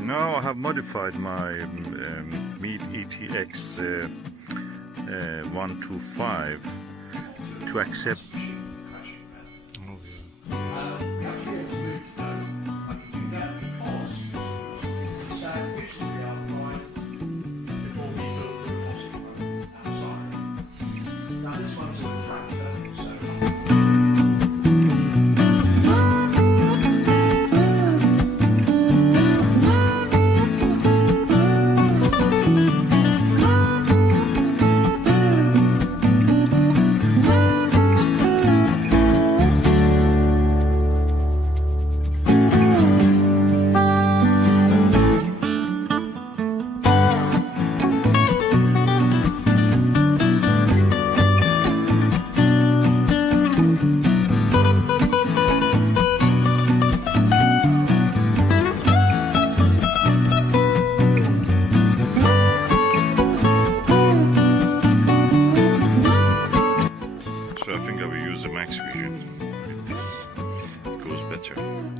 Now I have modified my Meet ETX 125 to accept.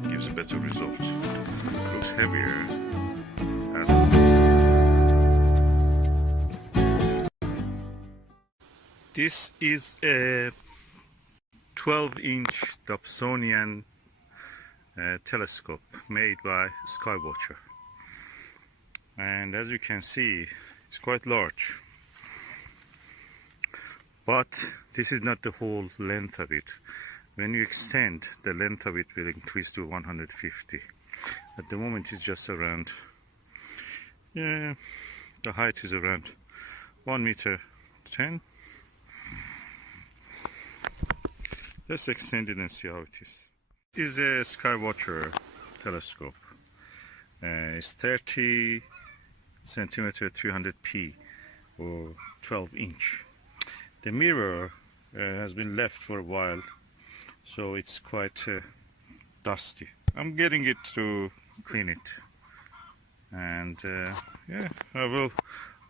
Gives a better result. Looks heavier. This is a 12-inch Dobsonian telescope made by SkyWatcher, and as you can see, it's quite large. But this is not the whole length of it. When you extend, the length of it will increase to 150. At the moment it's just around, the height is around 1 meter 10. Let's extend it and see how it is. This is a SkyWatcher telescope. It's 30 centimeter 300p or 12 inch. The mirror has been left for a while, so it's quite dusty. I'm getting it to clean it, and yeah, I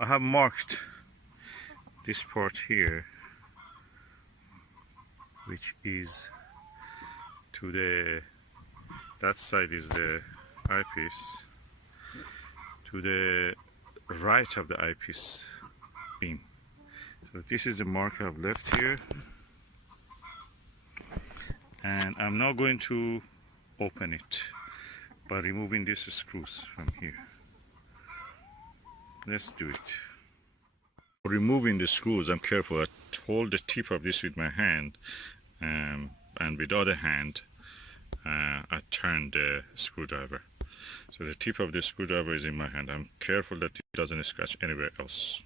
have marked this part here, which is to that side is the eyepiece, to the right of the eyepiece beam. So this is the mark I've left here. And I'm now going to open it by removing these screws from here. Let's do it. For removing the screws, I'm careful. I hold the tip of this with my hand, and with the other hand I turn the screwdriver. So the tip of the screwdriver is in my hand. I'm careful that it doesn't scratch anywhere else.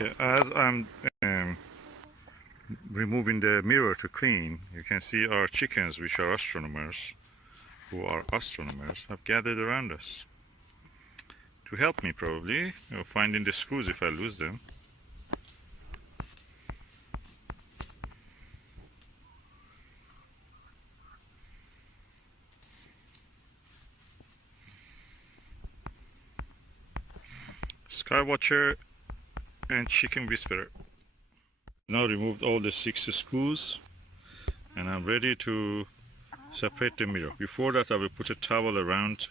Okay, as I'm removing the mirror to clean, you can see our chickens, which are astronomers, have gathered around us to help me, probably, finding the screws if I lose them. SkyWatcher and Chicken Whisperer. Now removed all the 6 screws, and I'm ready to separate the mirror. Before that, I will put a towel around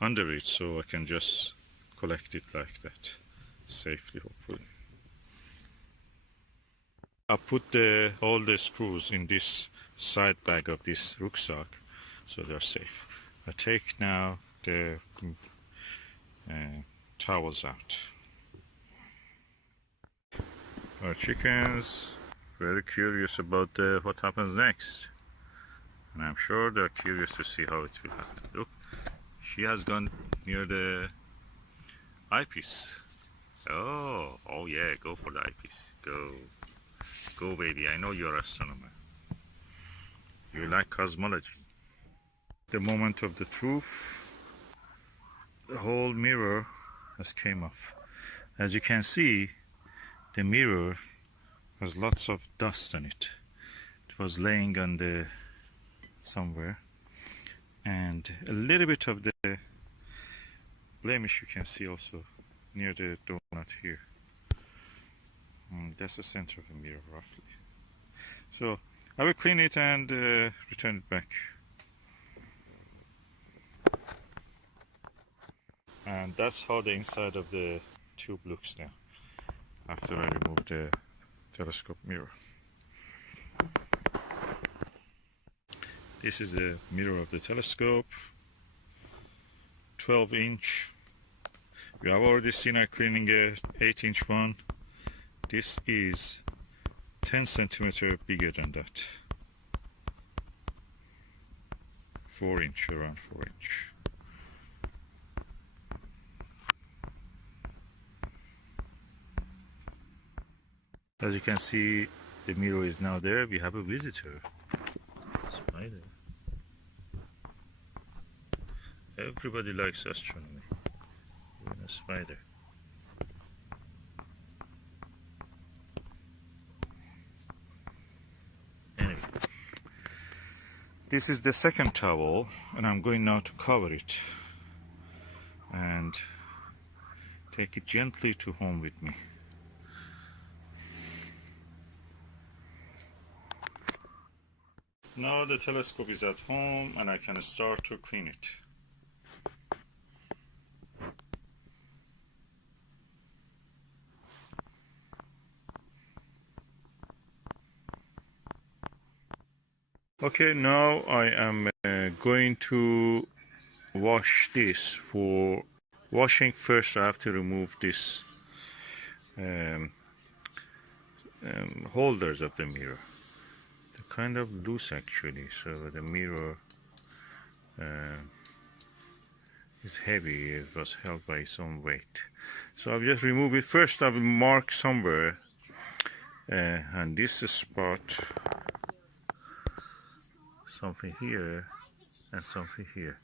under it so I can just collect it like that safely, hopefully. I put all the screws in this side bag of this rucksack, so they're safe. I take now the towels out. Our chickens very curious about what happens next, and I'm sure they're curious to see how it will happen. Look, she has gone near the eyepiece. Oh yeah, go for the eyepiece. Go baby, I know you're an astronomer. You like cosmology. The moment of the truth, the whole mirror has came off. As you can see, the mirror has lots of dust on it. It was laying on the somewhere, and a little bit of the blemish you can see also near the donut here. That's the center of the mirror roughly. So I will clean it and return it back. And that's how the inside of the tube looks now after I remove the telescope mirror. This is the mirror of the telescope, 12-inch. We have already seen I cleaning a 8-inch one. This is 10 centimeter bigger than that. 4-inch, around 4-inch. As you can see, the mirror is now there. We have a visitor. Spider. Everybody likes astronomy. Even a spider. Anyway, this is the second towel, and I'm going now to cover it and take it gently to home with me. Now the telescope is at home and I can start to clean it. Okay, now I am going to wash this. For washing, first I have to remove this holders of the mirror. They're kind of loose actually, so the mirror is heavy. It was held by its own weight. So I'll just remove it. First I will mark somewhere and this spot, something here and something here,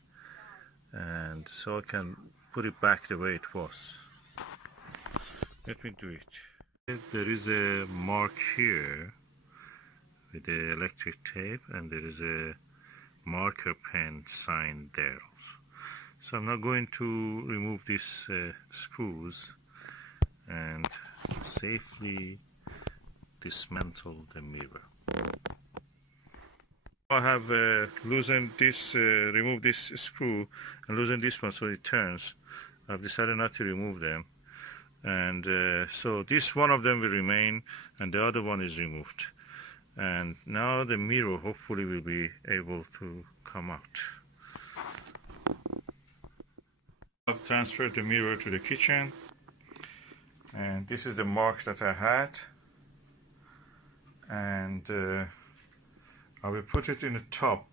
and so I can put it back the way it was. Let me do it. There is a mark here with the electric tape, and there is a marker pen sign there also. So I'm now going to remove these screws and safely dismantle the mirror. I have loosened this, removed this screw and loosened this one so it turns. I've decided not to remove them, and so this one of them will remain and the other one is removed. And now the mirror hopefully will be able to come out. I've transferred the mirror to the kitchen, and this is the mark that I had, and I will put it in a tub.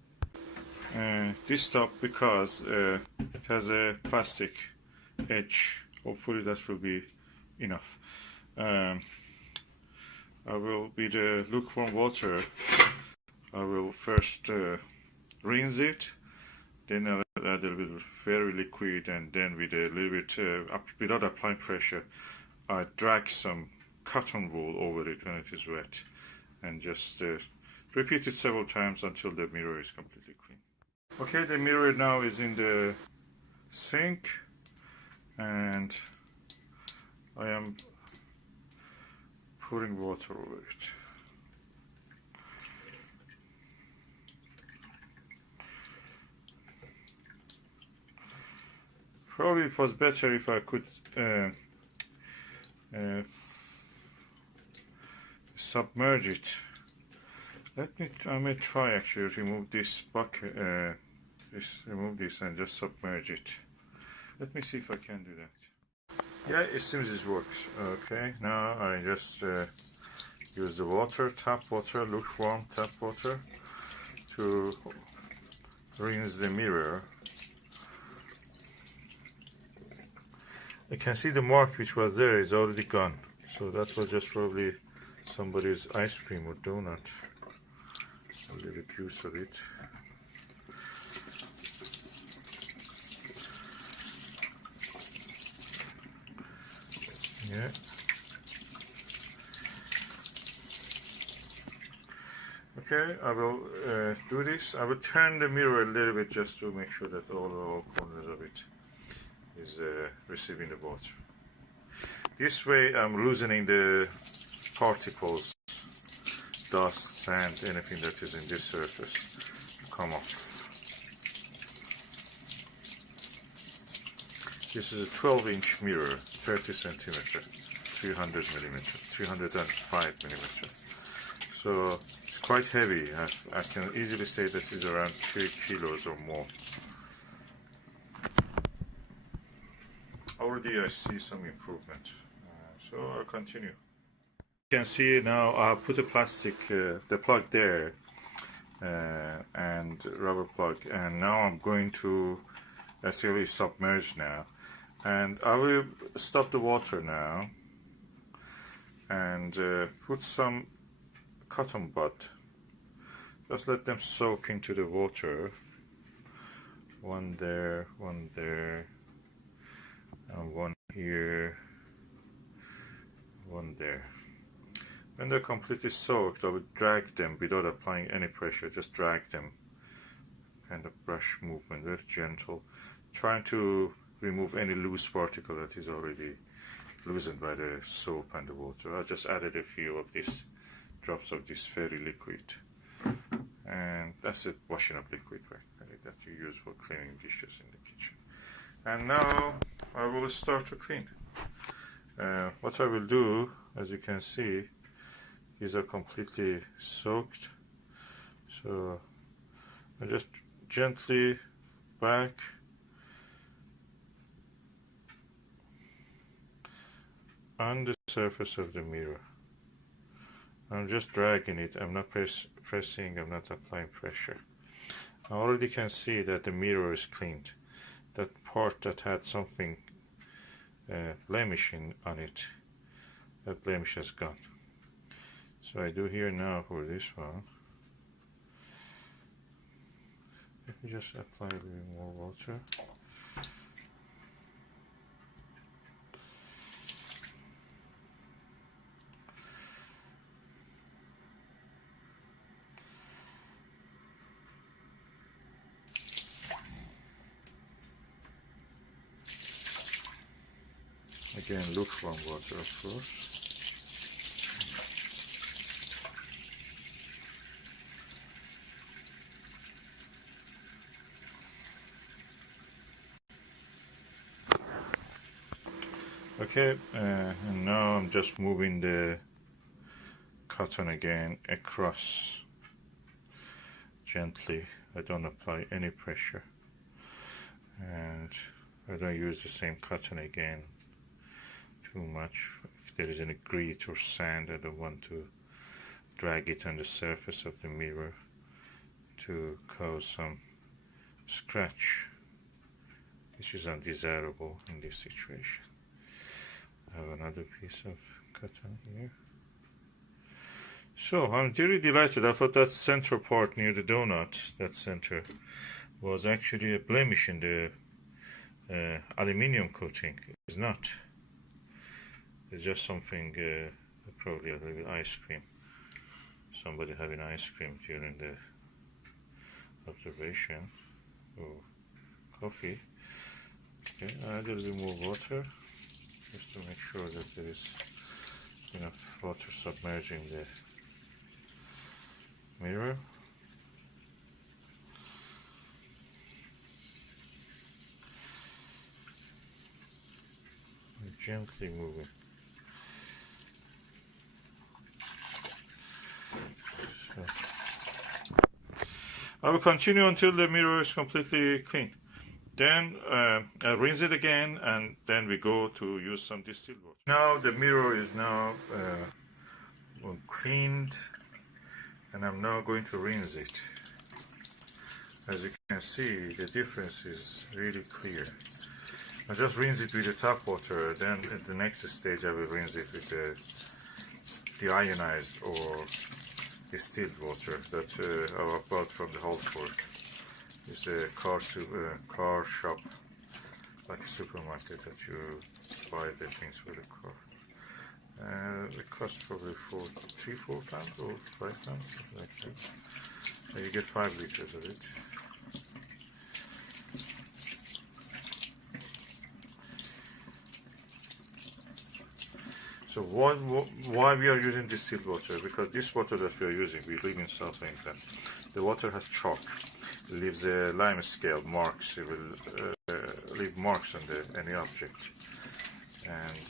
This tub, because it has a plastic edge. Hopefully that will be enough. I will, with the lukewarm water, I will first rinse it, then I'll add a little bit very liquid, and then with a little bit, without applying pressure, I drag some cotton wool over it when it is wet, and just repeat it several times until the mirror is completely clean. Okay, the mirror now is in the sink, and I am pouring water over it. Probably it was better if I could submerge it. I may try actually remove this bucket, remove this and just submerge it. Let me see if I can do that. Yeah, it seems it works. Okay, now I just use the water, tap water, lukewarm tap water, to rinse the mirror. I can see the mark which was there is already gone. So that was just probably somebody's ice cream or donut. A little juice of it. Yeah. Okay, I will do this. I will turn the mirror a little bit just to make sure that all corners of it is receiving the water. This way I'm loosening the particles, dust, sand, anything that is in this surface to come off. This is a 12-inch mirror, 30 centimeter, 300 millimeter, 305 millimeter. So it's quite heavy. I can easily say this is around 3 kilos or more. Already I see some improvement. So I'll continue. You can see now I put a plastic, the plug there, and rubber plug, and now I'm going to actually submerge now. And I will stop the water now and put some cotton bud. Just let them soak into the water. One there, and one here, one there. When they're completely soaked, I would drag them without applying any pressure. Just drag them, kind of brush movement, very gentle, trying to remove any loose particle that is already loosened by the soap and the water. I just added a few of these drops of this fairy liquid, and that's it, washing up liquid that you use for cleaning dishes in the kitchen. And now I will start to clean. What I will do, as you can see, these are completely soaked, so I just gently back on the surface of the mirror. I'm just dragging it. I'm not pressing, I'm not applying pressure. I already can see that the mirror is cleaned. That part that had something blemishing on it, that blemish has gone. So I do here now for this one. Let me just apply a little more water. Again, lukewarm water, of course. Okay, and now I'm just moving the cotton again across gently. I don't apply any pressure, and I don't use the same cotton again too much. If there is any grit or sand, I don't want to drag it on the surface of the mirror to cause some scratch, which is undesirable in this situation. I have another piece of cotton here. So I'm really delighted. I thought that center part near the donut, that center, was actually a blemish in the aluminium coating. It's not. It's just something, probably a little ice cream. Somebody having ice cream during the observation, or coffee. Okay, add a little more water, just to make sure that there is enough water submerging the mirror. And gently moving. So I will continue until the mirror is completely clean. Then I rinse it again, and then we go to use some distilled water. Now the mirror is now cleaned, and I'm now going to rinse it. As you can see, the difference is really clear. I just rinse it with the tap water, then at the next stage I will rinse it with the deionized or distilled water that I bought from the Whole Foods. It's a car shop, like a supermarket that you buy the things for the car. It costs probably 3-4 pounds or 5 pounds, something like that. So you get 5 liters of it. So why we are using distilled water? Because this water that we are using, we live in South England. The water has chalk. It leaves a lime scale marks. It will leave marks on any object, and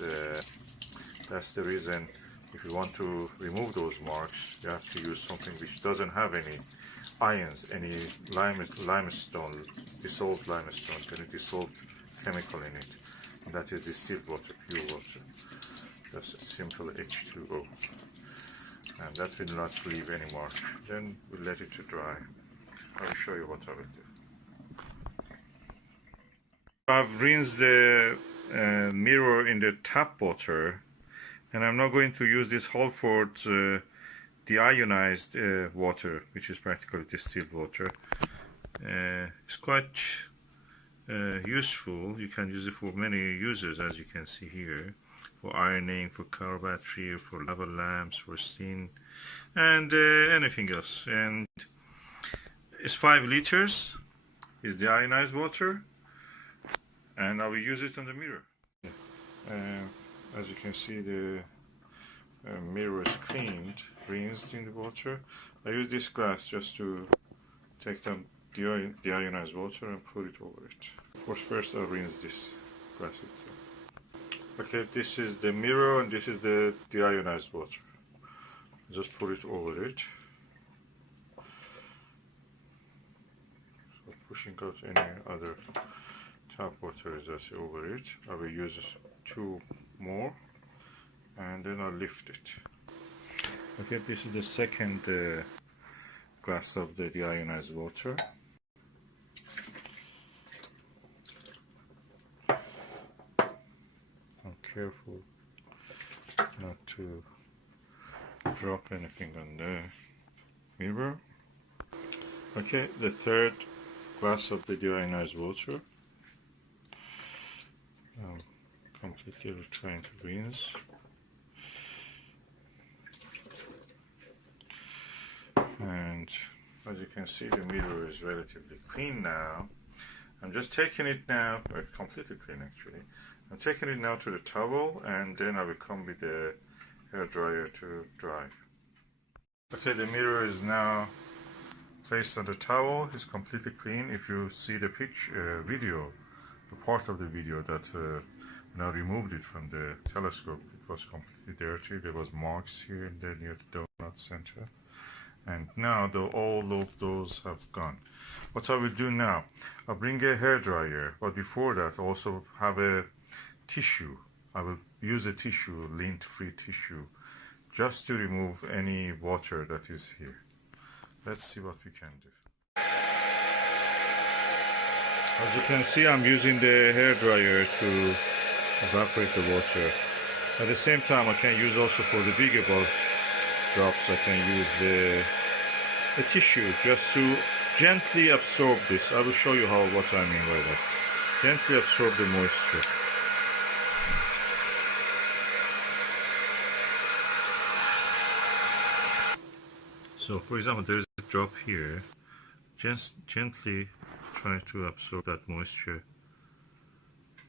that's the reason. If you want to remove those marks, you have to use something which doesn't have any ions, any limestone, dissolved limestone, any dissolved chemical in it. And that is distilled water, pure water. Just a simple H2O. And that will not leave any mark. Then we'll let it to dry. I'll show you what I will do. I've rinsed the mirror in the tap water, and I'm now going to use this Halford deionized water, which is practically distilled water. It's quite useful. You can use it for many uses, as you can see here, for ironing, for car battery, for lava lamps, for steam, and anything else. And it's 5 liters. Is deionized water, and I will use it on the mirror. As you can see, the mirror is cleaned, rinsed in the water. I use this glass just to take the deionized water and put it over it. Of course, first I'll rinse this glass itself. Okay, this is the mirror and this is the deionized water. Just put it over it. So pushing out any other tap water is just over it. I will use 2 more and then I'll lift it. Okay, this is the second glass of the deionized water. I'm careful not to drop anything on the mirror. Okay, the third glass of the deionized water. Completely trying to rinse. And as you can see, the mirror is relatively clean now. I'm just taking it now, completely clean actually. I'm taking it now to the towel, and then I will come with the hair dryer to dry. Okay, the mirror is now placed on the towel. It's completely clean. If you see the picture, video, the part of the video that now removed it from the telescope, it was completely dirty. There was marks here and there near the donut center. And now all of those have gone. What I will do now, I'll bring a hair dryer, but before that I also have a tissue. I will use a tissue, lint-free tissue, just to remove any water that is here. Let's see what we can do. As you can see, I'm using the hair dryer to evaporate the water. At the same time, I can use also for the bigger drops, I can use a tissue just to gently absorb this. I will show you what I mean by that. Gently absorb the moisture. So for example, there is a drop here. Just gently try to absorb that moisture,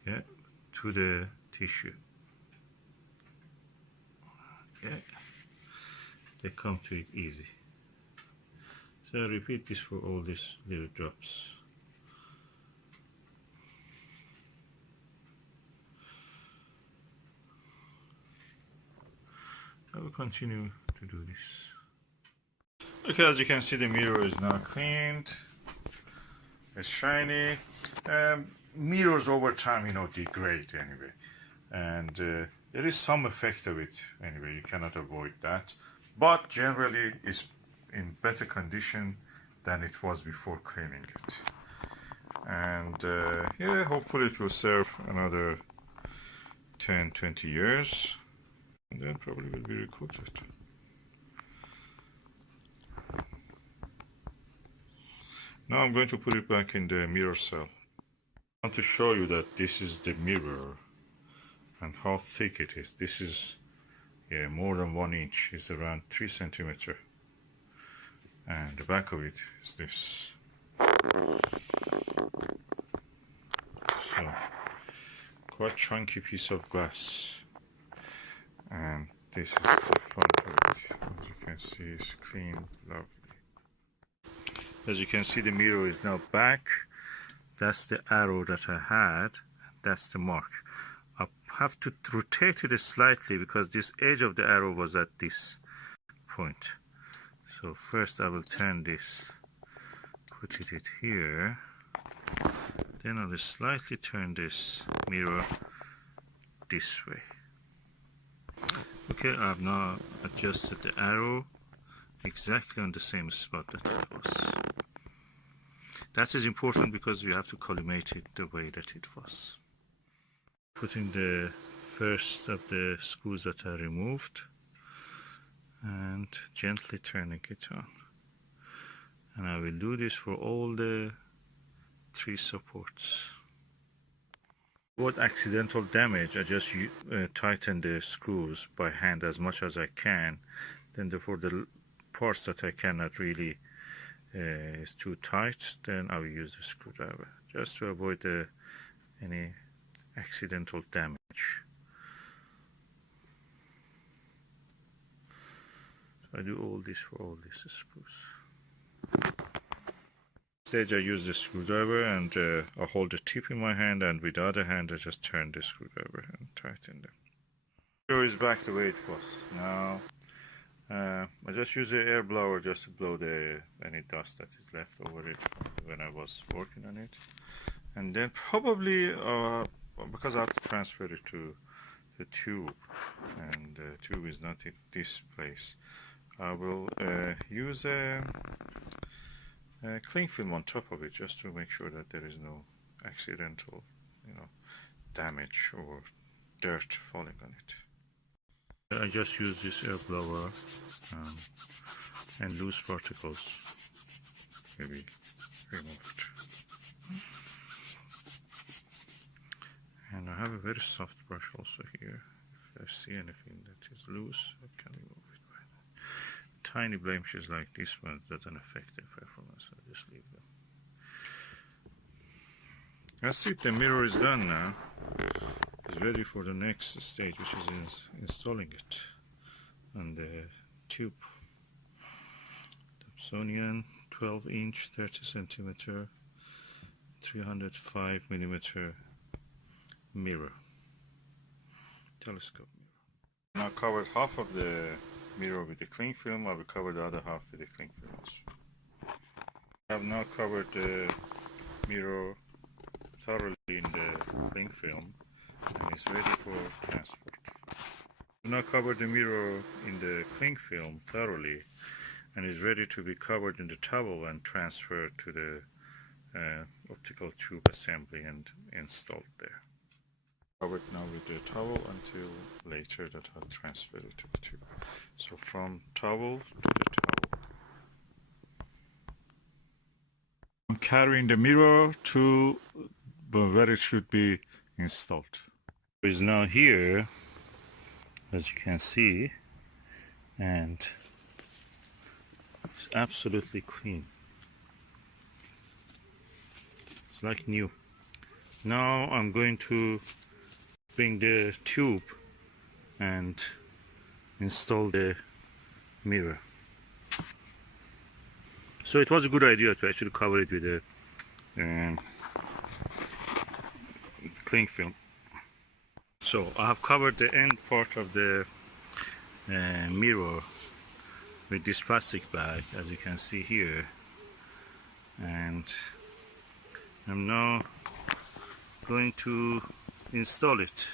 yeah, to the tissue. Yeah, they come to it easy. So I repeat this for all these little drops. I will continue to do this. Okay, as you can see, the mirror is now cleaned. It's shiny. Mirrors over time, degrade anyway, and there is some effect of it anyway. You cannot avoid that, but generally it's in better condition than it was before cleaning it. And yeah, hopefully it will serve another 10-20 years, and then probably will be recoated. Now I'm going to put it back in the mirror cell. I want to show you that this is the mirror and how thick it is. This is more than 1 inch. It's around 3 centimeters. And the back of it is this. So, quite chunky piece of glass. And this is the front of it. As you can see, it's clean, lovely. As you can see, the mirror is now back. That's the arrow that I had. That's the mark. I have to rotate it slightly because this edge of the arrow was at this point. So first I will turn this, put it here. Then I will slightly turn this mirror this way. Okay, I have now adjusted the arrow exactly on the same spot that it was. That is important because you have to collimate it the way that it was. Putting the first of the screws that I removed and gently turning it on. And I will do this for all the 3 supports. Avoid accidental damage, I just tighten the screws by hand as much as I can. Then for the parts that I cannot really is too tight, then I will use the screwdriver just to avoid any accidental damage. So I do all this for all these screws. Stage I use the screwdriver and I hold the tip in my hand, and with the other hand I just turn the screwdriver and tighten them. The mirror is back the way it was. Now I just use the air blower just to blow any dust that is left over it when I was working on it. And then probably, because I have to transfer it to the tube, and the tube is not in this place, I will use a cling film on top of it just to make sure that there is no accidental, damage or dirt falling on it. I just use this air blower and loose particles will be removed. And I have a very soft brush also here. If I see anything that is loose, I can remove it. Tiny blemishes like this one doesn't affect the performance, I just leave them. That's it, the mirror is done now. It's ready for the next stage, which is installing it on the tube. Dobsonian 12-inch, 30 centimeter, 305 millimeter mirror, telescope mirror. Now covered half of the mirror with the cling film. I will cover the other half with the cling film also. I have now covered the mirror thoroughly in the cling film, and it's ready for transport. I now cover the mirror in the cling film thoroughly, and is ready to be covered in the towel and transferred to the optical tube assembly and installed there. Covered now with the towel until later that I'll transfer it to the tube. So from towel to the towel. I'm carrying the mirror to where it should be installed. It is now here, as you can see, and it's absolutely clean. It's like new. Now I'm going to bring the tube and install the mirror. So it was a good idea to actually cover it with a cling film. So I have covered the end part of the mirror with this plastic bag, as you can see here, and I'm now going to install it.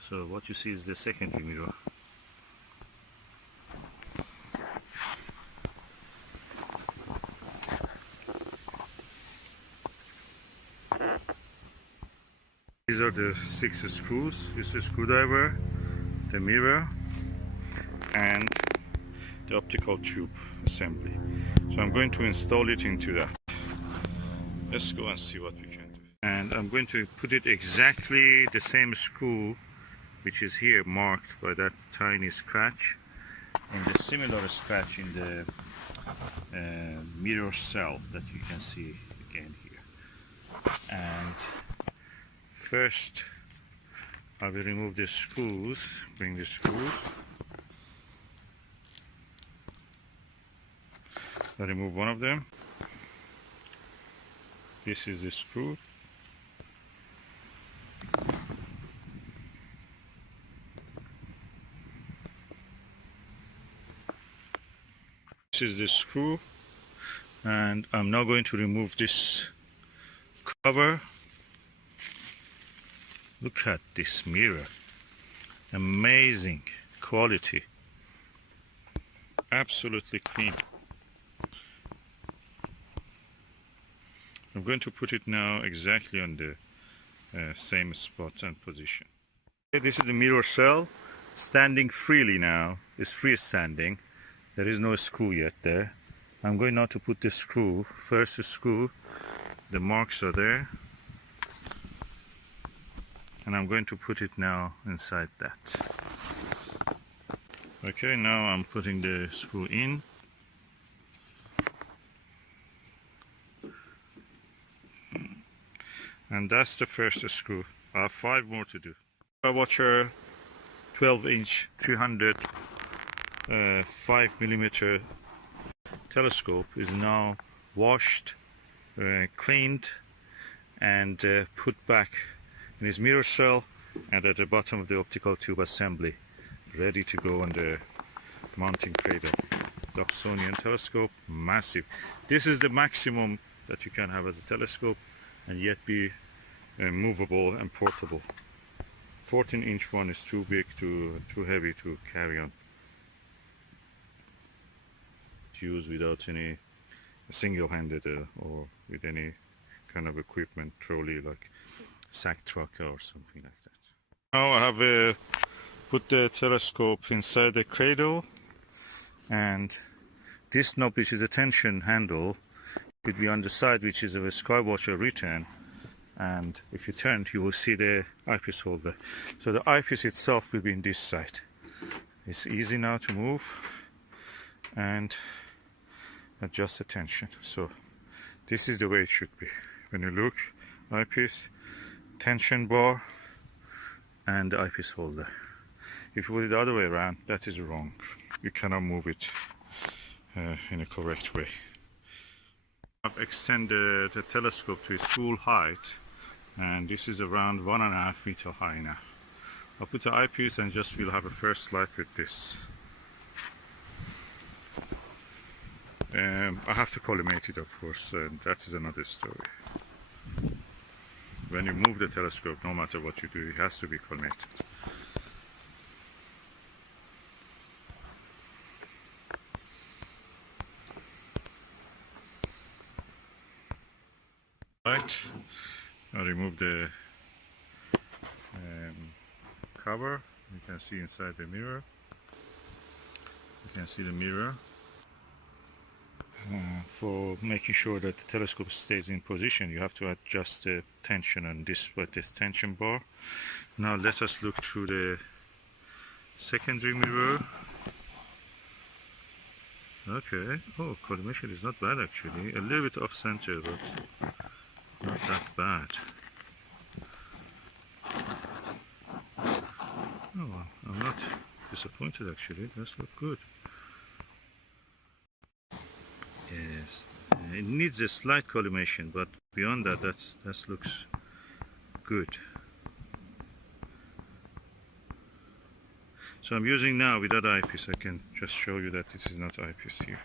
So what you see is the secondary mirror. These are the 6 screws. This is the screwdriver, the mirror, and the optical tube assembly. So I'm going to install it into that. Let's go and see what we can do. And I'm going to put it exactly the same screw which is here marked by that tiny scratch, and the similar scratch in the mirror cell that you can see again here. And first I will remove the screws, bring the screws. I remove one of them. This is the screw. This is the screw, and I'm now going to remove this cover. Look at this mirror. Amazing quality. Absolutely clean. I'm going to put it now exactly on the same spot and position. Okay, this is the mirror cell, standing freely now. It's freestanding. There is no screw yet there. I'm going now to put the screw. First screw, the marks are there. And I'm going to put it now inside that. Okay, now I'm putting the screw in. And that's the first screw. I have 5 more to do. SkyWatcher 12-inch 305mm telescope is now washed, cleaned, and put back in its mirror cell and at the bottom of the optical tube assembly, ready to go on the mounting cradle. Dobsonian telescope, massive. This is the maximum that you can have as a telescope and yet be movable and portable. 14-inch one is too big, too heavy to carry on. To use without any single-handed or with any kind of equipment, trolley like sack truck or something like that. Now I have put the telescope inside the cradle, and this knob, which is a tension handle, could be on the side, which is of a SkyWatcher return, and if you turn you will see the eyepiece holder. So the eyepiece itself will be in this side. It's easy now to move and adjust the tension. So this is the way it should be. When you look, eyepiece, tension bar, and the eyepiece holder. If you put it the other way around, that is wrong. You cannot move it in a correct way. I've extended the telescope to its full height, and this is around 1.5 meters high now. I'll put the eyepiece and just we'll have a first light with this. I have to collimate it, of course, and that is another story. When you move the telescope, no matter what you do, it has to be collimated. Right, I'll remove the cover. You can see inside the mirror. You can see the mirror. For making sure that the telescope stays in position, you have to adjust the tension on this with this tension bar. Now let us look through the secondary mirror. Okay, oh, collimation is not bad actually. A little bit off center, but not that bad. Oh well, I'm not disappointed actually. That's look good. Yes, it needs a slight collimation, but beyond that, that looks good. So I'm using now without eyepiece. I can just show you that this is not eyepiece here.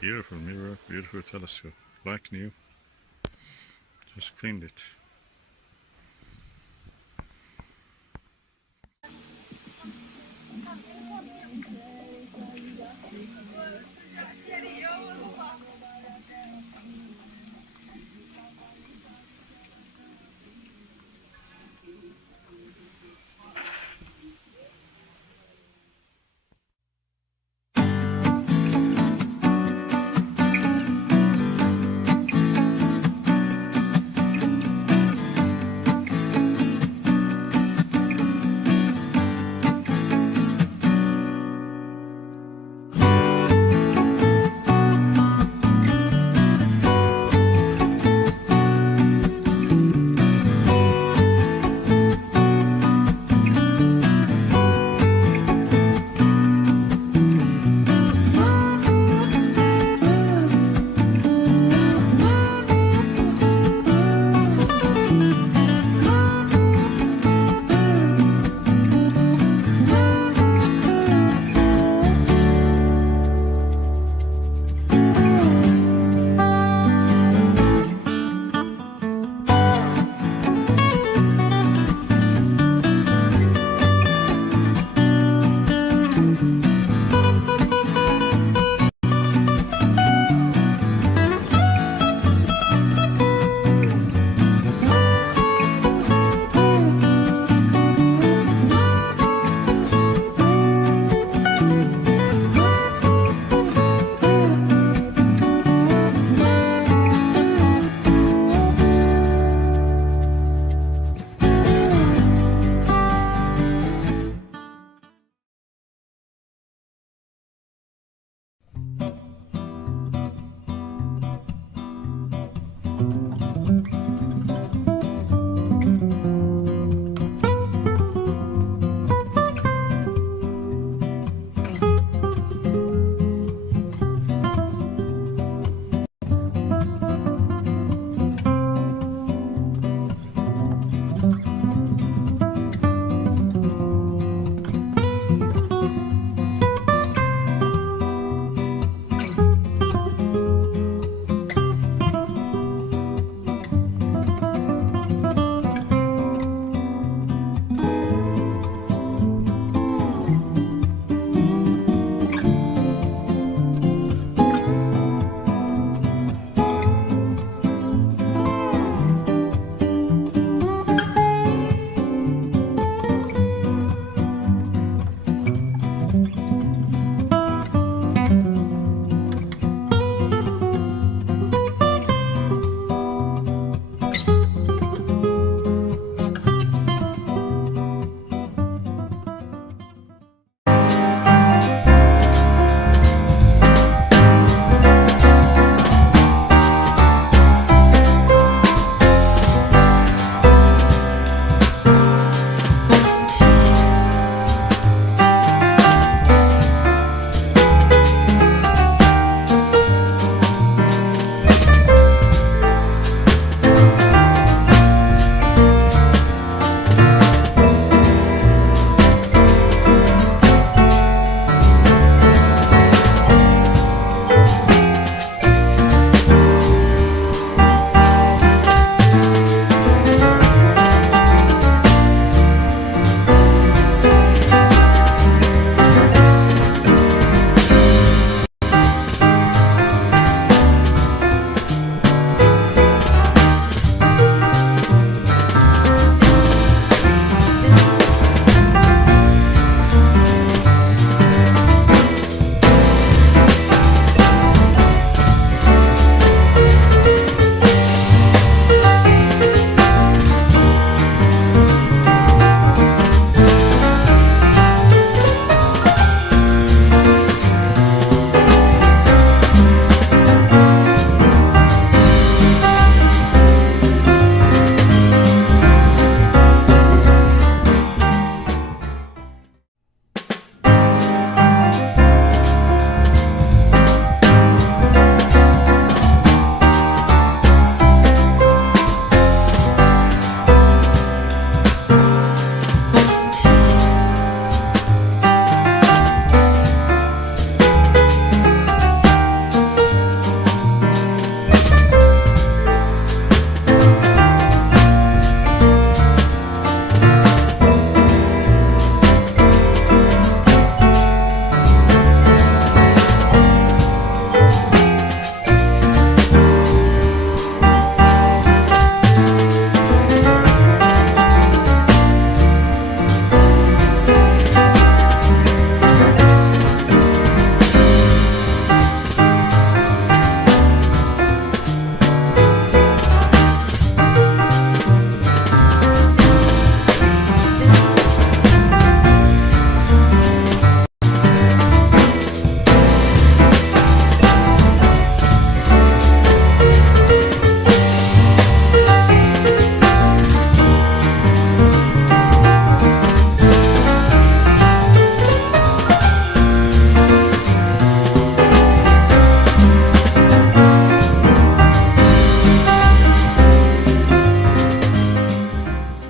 Beautiful mirror, beautiful telescope, like new. Just cleaned it.